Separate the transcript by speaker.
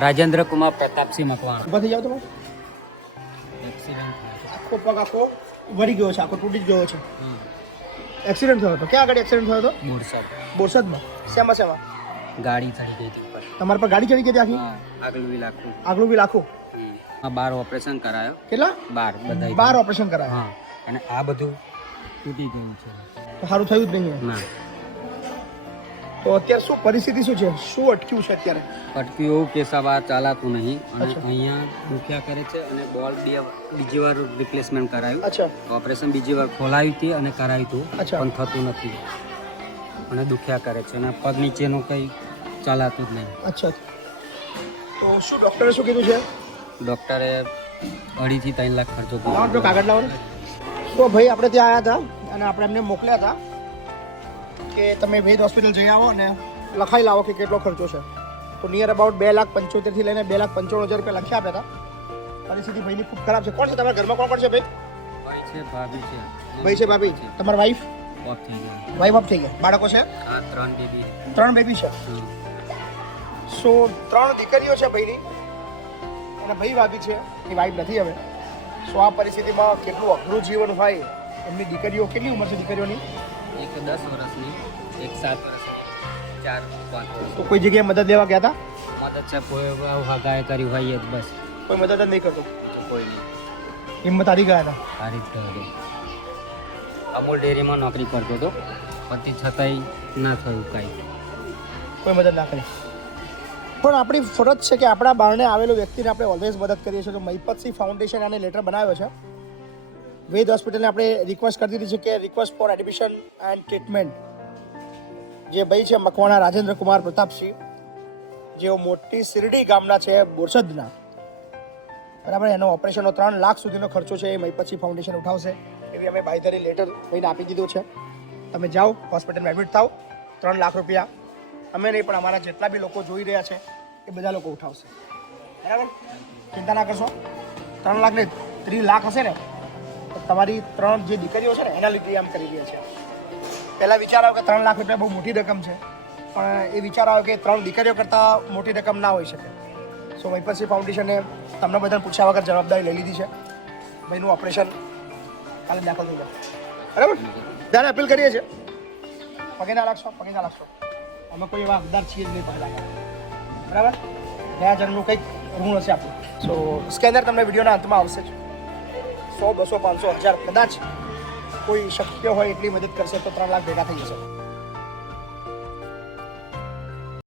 Speaker 1: રાજેન્દ્ર કુમાર પ્રતાપસિંહ મકવાણા.
Speaker 2: ઊભા થઈ જાવ તમે.
Speaker 1: એક્સિડન્ટ
Speaker 2: આખો પગ આખો વળી ગયો છે આખો તૂટી ગયો છે. એક્સિડન્ટ થયો હતો. ક્યાં આગળ એક્સિડન્ટ થયો હતો?
Speaker 1: બોરસદ.
Speaker 2: બોરસદમાં. શેમાં શેમાં?
Speaker 1: ગાડી ચડી ગઈ હતી
Speaker 2: તમારા પર ગાડી ચડી ગઈ હતી આખી?
Speaker 1: આગળ બી લાખું.
Speaker 2: આગલું બી લાખું?
Speaker 1: હા બાર ઓપરેશન કરાયો.
Speaker 2: કેટલા?
Speaker 1: બાર બધા
Speaker 2: બાર ઓપરેશન કરાયા.
Speaker 1: હા. અને આ બધું તૂટી ગયું છે.
Speaker 2: સારું થયું જ નહીં
Speaker 1: ના.
Speaker 2: તો અત્યારે શું પરિસ્થિતિ શું છે? શું અટક્યું છે અત્યારે?
Speaker 1: અટક્યું એવું કે સવાર ચાલાતું નહીં. અને. અહીંયા દુખ્યા કરે છે અને બોલ બે બીજી વાર રિપ્લેસમેન્ટ કરાયું.
Speaker 2: અચ્છા.
Speaker 1: ઓપરેશન બીજી વાર ખોલાવી હતી અને કરાવ્યું હતું. પણ થતું નથી. અને દુખ્યા કરે છે. અને પગ નીચેનું કંઈ ચાલાતું જ નહીં.
Speaker 2: અચ્છા. તો શું ડૉક્ટરે શું કીધું છે?
Speaker 1: ડૉક્ટરે અઢીથી ત્રણ લાખ ખર્ચો
Speaker 2: કાગળ લાવો તો ભાઈ આપણે ત્યાં આવ્યા હતા અને આપણે એમને મોકલ્યા હતા. કે તમે વેદ હોસ્પિટલ જઈ આવો અને લખાઈ લાવો કે કેટલો ખર્ચો છે. તો નિયર અબાઉટ બે લાખ પંચોતેરથી લઈને બે લાખ પંચાણું હજાર રૂપિયા લખ્યા આપ્યા હતા પરિસ્થિતિ ભાઈની ખૂબ ખરાબ છે. કોણ છે તમારા ઘરમાં? કોણ કોણ છે ભાઈ
Speaker 1: છે ભાભી છે.
Speaker 2: ભાઈ? છે ભાભી? તમારા વાઈફ
Speaker 1: ઓફ થઈ ગયો.
Speaker 2: વાઈફ ઓફ થઈ ગયા. બાળકો છે?
Speaker 1: ત્રણ બેબી
Speaker 2: ત્રણ બેબી છે? સો ત્રણ દીકરીઓ છે ભાઈની. અને ભાઈ ભાભી છે. એ વાઈફ નથી હવે. સો આ પરિસ્થિતિમાં કેટલું અઘરું જીવન હોય એમની દીકરીઓ કેટલી ઉંમર છે દીકરીઓની?
Speaker 1: એક દસ વર્ષની એક સાત વર્ષની ચાર પાંચ વર્ષ
Speaker 2: તો કોઈ જગ્યાએ મદદ લેવા ગયા હતા?
Speaker 1: મદદ છે કોઈ હગાએ કર્યું હોય જ બસ.
Speaker 2: કોઈ મદદ જ નહીં કરતો?
Speaker 1: કોઈ નહીં.
Speaker 2: હિંમત હારી ગયા હતા?
Speaker 1: આ રીતે હતું. અમૂલ ડેરીમાં નોકરી કરતો હતો. પછી છતાંય ના થયું કાંઈ.
Speaker 2: કોઈ મદદ ના કરી. પણ આપણી ફરજ છે કે આપણા બારણે આવેલો વ્યક્તિને આપણે ઓલવેઝ મદદ કરીએ છીએ. તો મહિપતસિંહ ફાઉન્ડેશન આને લેટર બનાવ્યો છે. વેદ હોસ્પિટલને આપણે રિક્વેસ્ટ કરી દીધી છે કે request for admission and treatment જે ભાઈ છે મકવાણા રાજેન્દ્ર કુમાર પ્રતાપસિંહ, જેઓ મોટી શિરડી ગામના છે બોરસદના. બરાબર, એનો ઓપરેશનનો ત્રણ લાખ સુધીનો ખર્ચો છે, એ પછી ફાઉન્ડેશન ઉઠાવશે. એવી અમે બાંયધરી લેટર લઈને આપી દીધો છે. તમે જાઓ હોસ્પિટલમાં એડમિટ થાઓ, ત્રણ લાખ રૂપિયા. અમે નહીં, પણ અમારા જેટલા બી લોકો જોઈ રહ્યા છે, એ બધા લોકો ઉઠાવશે. બરાબર? ચિંતા ના કરશો. ત્રણ લાખ ને ત્રીસ લાખ હશે ને તમારી ત્રણ જે દીકરીઓ છે ને, એના લીધે આમ કરી રહ્યા છે. પહેલાં વિચાર આવ્યો કે ત્રણ લાખ રૂપિયા બહુ મોટી રકમ છે, પણ એ વિચાર આવ્યો કે ત્રણ દીકરીઓ કરતાં મોટી રકમ ના હોઈ શકે. સો વૈપસી ફાઉન્ડેશને તમને બધાને પૂછ્યા વગર જવાબદારી લઈ લીધી છે. ભાઈનું ઓપરેશન કાલે દાખલ થઈ જાય. બરાબર? ત્યારે અપીલ કરીએ છીએ. પગે ના લાગશો, પગે ના લાગશો. અમે કોઈ એવા હકદાર છીએ જ નહીં પગે બરાબર? ગયા જન્મનું કંઈક ઋણ હશે આપણું. સો સ્કેનર તમને વિડીયોના અંતમાં આવશે જ. સો, બસો, પાંચસો, હજાર કદાચ કોઈ શક્ય હોય એટલી મદદ કરશે તો ત્રણ લાખ ભેગા થઈ જશે.